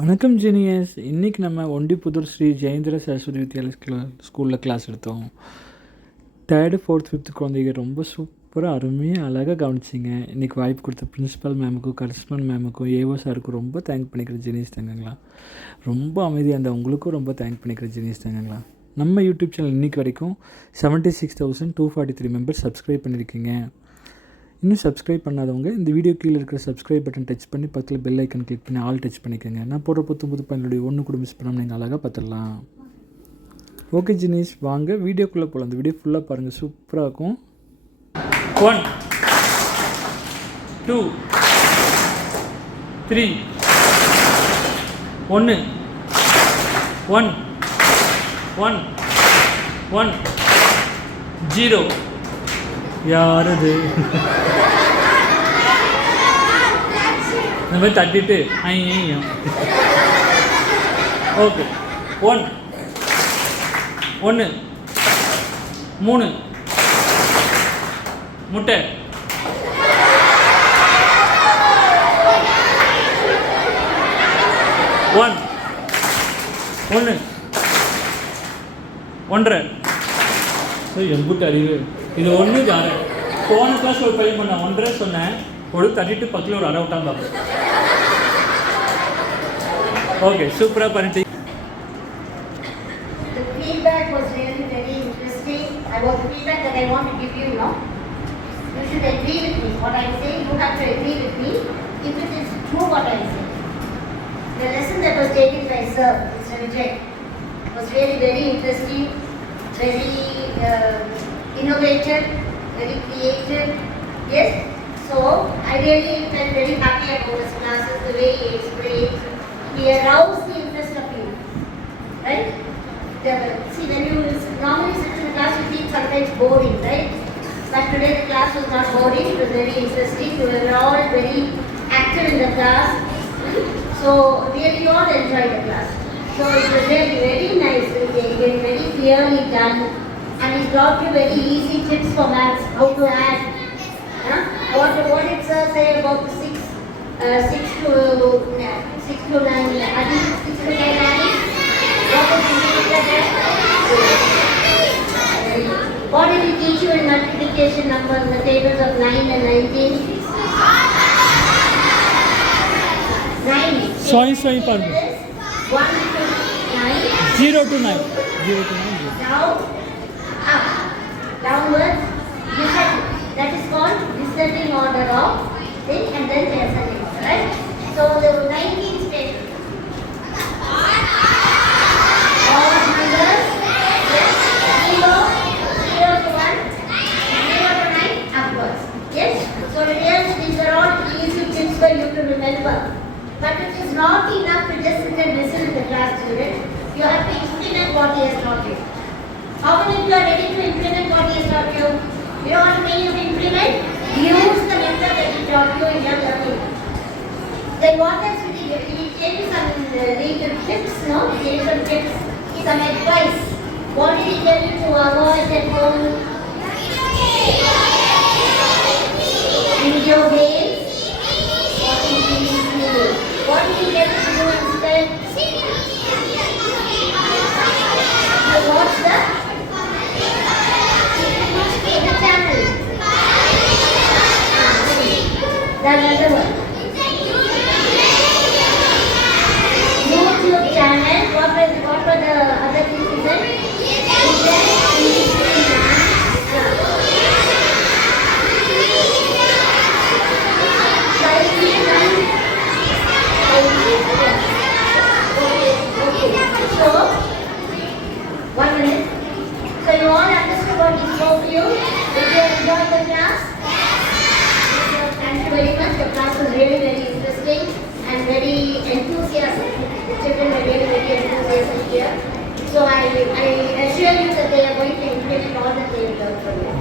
வணக்கம் ஜீனியஸ். இன்றைக்கி நம்ம ஒண்டிப்புதூர் ஸ்ரீ ஜெயேந்திர சரஸ்வதி வித்யாலயா ஸ்கூலில் கிளாஸ் எடுத்தோம். 3rd 4th 5th குழந்தைங்க ரொம்ப சூப்பராக அருமையாக அழகாக கவனிச்சிங்க. இன்றைக்கி வாய்ப்பு கொடுத்த பிரின்ஸிபல் மேமுக்கும் கரஸ்பாண்ட் மேமுக்கும் ஏஓ சாருக்கும் ரொம்ப தேங்க் பண்ணிக்கிறேன் ஜீனியஸ் தங்கங்களா. ரொம்ப அமைதியாக இருந்த உங்களுக்கும் ரொம்ப தேங்க் பண்ணிக்கிறேன் ஜீனியஸ் தங்கங்களா. நம்ம யூடியூப் சேனல் இன்றைக்கி வரைக்கும் 76,243 மெம்பர்ஸ் சப்ஸ்கிரைப் பண்ணியிருக்கீங்க. இன்னும் சப்ஸ்கிரைப் பண்ணாதவங்க இந்த வீடியோ கீழே இருக்கிற சப்ஸ்கிரைப் பட்டன் டச் பண்ணி பக்கத்தில் பெல் ஐக்கன் கிளிக் பண்ணி ஆல் டச் பண்ணிக்கோங்க. நான் போடுற புது பயனுடைய ஒன்று கூட மிஸ் பண்ணாமல் நீங்கள் அழகாக பார்த்துடலாம். ஓகே ஜினேஷ், வாங்க வீடியோக்குள்ளே போகலாம். அந்த வீடியோ ஃபுல்லாக பாருங்கள், சூப்பராக இருக்கும். 1 2 3 1 1 1 1 0. யாரது இந்த மாதிரி தட்டிட்டு ஐயும். ஓகே, 1 1 3 முட்டை 1 1 1.5. எம்புட்டு அறிவு இது ஒன்று ஜாரு. போன கிளாஸ் ஒரு பையன் பண்ண 1.5 சொன்னேன், ஒரு தட்டிட்டு பக்கத்தில் ஒரு அரை விட்டான் பார்ப்பேன். ஓகே, சூப்பராக பண்ணிட்டு. The feedback was really very interesting. I want the feedback that I want to give you now. You should agree with me. What I say, you have to agree with me if it is true what I say. The lesson that was taken by Sir, Mr. Vijay, was really very interesting, very innovative, very creative. Yes, so I really felt very happy about his classes, the way he explained. He aroused the interest of you, right? See, when you normally sit in the class, you feel sometimes boring, right? But today the class was not boring, it was very interesting. You were all very active in the class. So really all enjoyed the class. So it was really very nice, very clearly done. And he taught you very easy tips for maths, how to add. What did Sir say about 6 to 9? I think 6 to 10 adding. What did he teach you there? What did he teach you in multiplication numbers, the tables of 9 and 19? 9. Sorry, pardon. 1 to 9. 0 to 9. 0 to 9. Down, up, downwards, descending. That is called descending order of thing, and then the ascending order, right? So there were 19 stages. All numbers, yes, 0 to 1, 0 to 9, upwards. Yes? So really these are all easy tips for you to remember. But it is not enough to just sit and listen to the class, student. You have to implement what he has taught you. How many of you are ready to implement what he has taught you? You know what I mean of implement? Use the method that he taught you in your learning. Then what else did he do? He gave you some little tips, no? He gave you some tips, some advice. What did he tell you to avoid at home? Video games. What did he tell you to do instead? To watch the channel. The other one. YouTube channel. What were the other things he said? So, 1 minute. So you all understood what he spoke to you? Did you enjoy the class? Thank you very much. The class was really very interesting and very enthusiastic. The children were really very enthusiastic here. So I assure you that they are going to implement all that they have learned from you.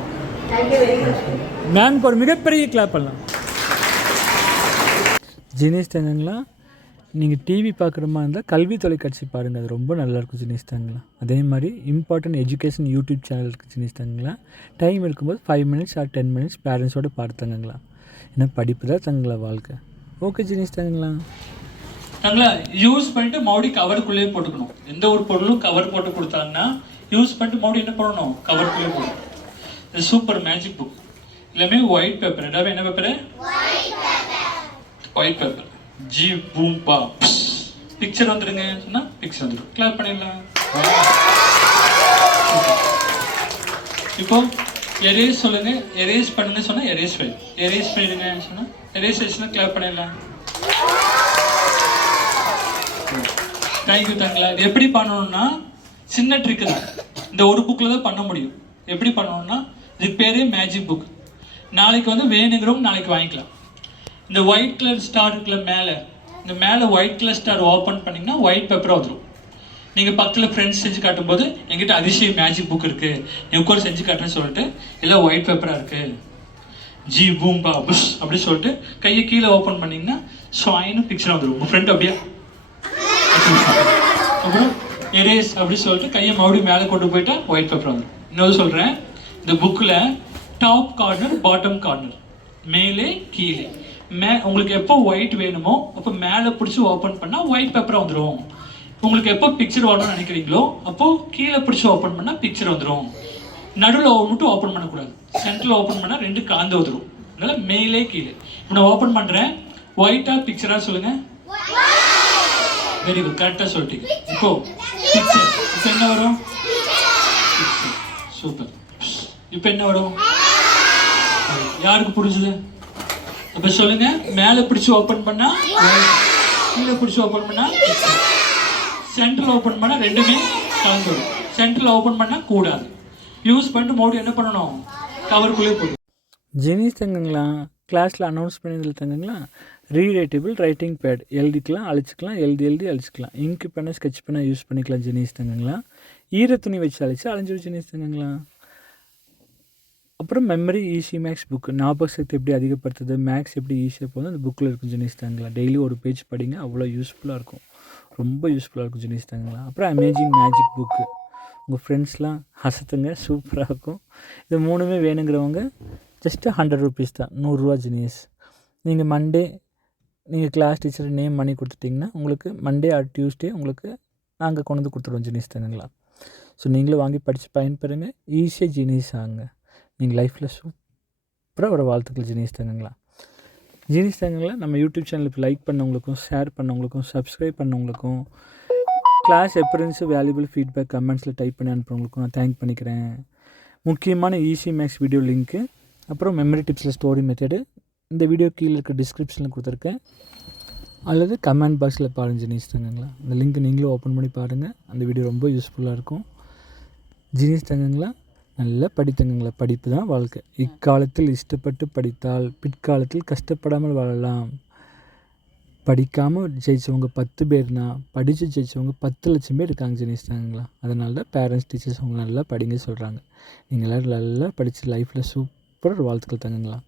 Thank you very much. மேம்க்கு ஒரு மிகப்பெரிய clap பண்ணலாம். ஜினேஷ் தங்கங்களா, நீங்கள் TV பார்க்குற மாதிரி இருந்தால் கல்வி தொலைக்காட்சி பாருங்கள், அது ரொம்ப நல்லாயிருக்கும் ஜினேஷ் தங்கங்களா. அதே மாதிரி இம்பார்ட்டன்ட் எஜுகேஷன் யூடியூப் சேனல் இருக்குது ஜினேஷ் தங்கங்களா. டைம் இருக்கும்போது 5 minutes or 10 minutes பேரண்ட்ஸோடு பார்த்துங்கங்களா. ஏன்னா படிப்பு தான் தங்களா வாழ்க்கை. ஓகே ஜினேஷ் தங்கங்களா. நாங்களா யூஸ் பண்ணிட்டு மறுபடியும் கவருக்குள்ளேயே போட்டுக்கணும். எந்த ஒரு பொருளும் கவர் போட்டு கொடுத்தாங்கன்னா யூஸ் பண்ணிட்டு மறுபடியும் என்ன பண்ணணும், கவருக்குள்ளேயே போடணும். இது சூப்பர் மேஜிக் புக். எல்லாமே ஒயிட் பேப்பர். எல்லாமே என்ன paper? White paper. G boom பா பிக்சர் வந்துடுங்க சொன்னா பிக்சர் வந்துடும். கிளாப் பண்ணிடலாம். இப்போ எரேஸ் சொல்லுங்க. எரேஸ் பண்ணுங்க சொன்னா எரேஸ் ஃபைல். எரேஸ் பண்ணிடுங்க சொன்னா எரேஸ் ஆயிடுச்சுன்னா கிளாப் பண்ணிடலாம். தேங்க்யூ தாங்களா. இது எப்படி பண்ணணும்னா சின்ன ட்ரிக்கு தான். இந்த ஒரு புக்கில் தான் பண்ண முடியும். எப்படி பண்ணணும்னா இது பேரே மேஜிக் புக். நாளைக்கு வந்து வேணுங்கிறவங்க நாளைக்கு வாங்கிக்கலாம். இந்த ஒயிட் கலர் ஸ்டார் இருக்குல்ல மேலே, இந்த மேலே ஒயிட் கலர் ஸ்டார் ஓப்பன் பண்ணிங்கன்னா ஒயிட் பேப்பராக வந்துடும். நீங்கள் பக்கத்தில் ஃப்ரெண்ட்ஸ் செஞ்சு காட்டும்போது எங்கிட்ட அதிசய மேஜிக் புக் இருக்குது, நீ உட்கார் செஞ்சு காட்டுறேன்னு சொல்லிட்டு எல்லாம் ஒயிட் பேப்பராக இருக்குது, ஜி பூம் பா புஷ் அப்படி சொல்லிட்டு கையை கீழே ஓப்பன் பண்ணிங்கன்னா ஸ்வாயின்னு பிக்சர் வந்துடும். உங்கள் ஃப்ரெண்ட் அப்படியே அப்புறம் எரேஸ் அப்படி சொல்லிட்டு கையை மறுபடியும் மேலே கொண்டு போயிட்டா ஒயிட் பேப்பர் வந்துடும். இன்னொரு சொல்கிறேன், இந்த புக்கில் டாப் கார்னர் பாட்டம் கார்னர், மேலே கீழே, உங்களுக்கு எப்போ ஒயிட் வேணுமோ அப்போ மேலே பிடிச்சி ஓப்பன் பண்ணால் ஒயிட் பேப்பராக வந்துடும். உங்களுக்கு எப்போ பிக்சர் வரணும்னு நினைக்கிறீங்களோ அப்போது கீழே பிடிச்சி ஓப்பன் பண்ணால் பிக்சர் வந்துடும். நடுவில் மட்டும் ஓப்பன் பண்ணக்கூடாது. சென்டரில் ஓப்பன் பண்ணால் ரெண்டு காந்து வந்துடும். அதனால் மேலே கீழே. இப்போ நான் ஓப்பன் பண்ணுறேன். ஒயிட்டாக பிக்சராக சொல்லுங்கள். வெரி குட், கரெக்டாக சொல்லிட்டீங்க. இப்போ பிக்சர். இப்போ என்ன வரும்? சூப்பர். இப்போ என்ன வரும்? யாருக்கு புரிஞ்சுது? அப்போ சொல்லுங்க. மேலே பிடிச்சி ஓப்பன் பண்ணா, கீழே பிடிச்சி ஓப்பன் பண்ணா, சென்டரில் ஓப்பன் பண்ணால் ரெண்டுமே கலந்து வரும். சென்டரில் ஓப்பன் பண்ணால் கூடாது. யூஸ் பண்ணிட்டு மறுபடியும் என்ன பண்ணணும், கவருக்குள்ளே போடும். ஜெனிஸ் தங்கங்களா கிளாஸில் அனௌன்ஸ் பண்ணியதில் தங்கங்களா ரீரைட்டபிள் ரைட்டிங் பேட், எழுதிக்கலாம் அழிச்சிக்கலாம், எழுதி அழிச்சிக்கலாம். இங்கு பெண்ணை ஸ்கெட்ச் பண்ண யூஸ் பண்ணிக்கலாம். ஜெனிஸ் தங்கங்களா ஈர துணி வச்சு அழிச்சு அழிஞ்சிடும். ஜெனிஸ் தங்கங்களா. அப்புறம் மெமரி ஈஸி மேக்ஸ் புக், ஞாபக சக்தி எப்படி அதிகப்படுத்துது, மேக்ஸ் எப்படி ஈஸியாக போகுது அந்த புக்கில் இருக்கும். ஜெனிஸ் தங்கங்களா டெய்லி ஒரு பேஜ் படிங்க, அவ்வளோ யூஸ்ஃபுல்லாக இருக்கும். ரொம்ப யூஸ்ஃபுல்லாக இருக்கும். ஜெனிஸ் தங்கங்களா. அப்புறம் அமேசிங் மேஜிக் புக்கு, உங்கள் ஃப்ரெண்ட்ஸ்லாம் ஹசத்துங்க, சூப்பராக இருக்கும். இது மூணுமே வேணுங்கிறவங்க ஜஸ்ட்டு 100 rupees தான், 100 ரூபா. ஜெனிஸ் நீங்கள் மண்டே நீங்கள் கிளாஸ் டீச்சர் நேம் பண்ணி கொடுத்துட்டிங்கன்னா உங்களுக்கு மண்டே ஆர் டியூஸ்டே உங்களுக்கு நாங்கள் கொண்டு வந்து கொடுத்துருவோம். ஜெனிஸ் தங்கங்களா. ஸோ நீங்களும் வாங்கி படித்து பயன்பெறுங்க. ஈஸியாக ஜெனிஸ் ஆகுங்க. நீங்கள் லைஃப்பில் சூப்பராக ஒரு வாழ்த்துக்கள். ஜெனிஸ் தங்கங்களா. ஜெனிஸ் தங்கங்களா நம்ம யூடியூப் சேனலுக்கு லைக் பண்ணவங்களுக்கும், ஷேர் பண்ணவங்களுக்கும், சப்ஸ்கிரைப் பண்ணவங்களுக்கும், கிளாஸ் எப்பரன்ஸு வேல்யூபிள் ஃபீட்பேக் கமெண்ட்ஸில் டைப் பண்ணி அனுப்புறவங்களுக்கும் நான் தேங்க் பண்ணிக்கிறேன். முக்கியமான ஈஸி மேக்ஸ் வீடியோ லிங்க்கு, அப்புறம் மெமரி டிப்ஸில் ஸ்டோரி மெத்தடு இந்த வீடியோ கீழே இருக்க டிஸ்கிரிப்ஷனில் கொடுத்துருக்கேன், அல்லது கமெண்ட் பாக்ஸில் பாருங்கள். ஜெனிஸ் தங்கங்களா அந்த லிங்க் நீங்களும் ஓப்பன் பண்ணி பாருங்கள். அந்த வீடியோ ரொம்ப யூஸ்ஃபுல்லாக இருக்கும். ஜெனிஸ் தங்கங்களா நல்லா படித்தங்கங்களா. படிப்பு தான் வாழ்க்கை. இக்காலத்தில் இஷ்டப்பட்டு படித்தால் பிற்காலத்தில் கஷ்டப்படாமல் வாழலாம். படிக்காமல் ஜெயித்தவங்க 10 பேர்னா படித்து ஜெயித்தவங்க 10 லட்சம் பேர் இருக்காங்க. ஜெனிஸ் தங்கங்களா. அதனால தான் பேரண்ட்ஸ் டீச்சர்ஸ் அவங்க நல்லா படிங்க சொல்கிறாங்க. நீங்கள் எல்லோரும் நல்லா படித்து லைஃப்பில் சூப்பராக வாழ்த்துக்கள் தங்கங்களா.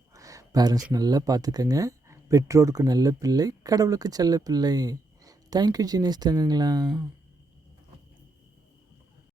பேரண்ட்ஸ் நல்லா பார்த்துக்கங்க. பெற்றோருக்கு நல்ல பிள்ளை, கடவுளுக்கு செல்ல பிள்ளை. தேங்க்யூ ஜெனிஸ் தங்கங்களா.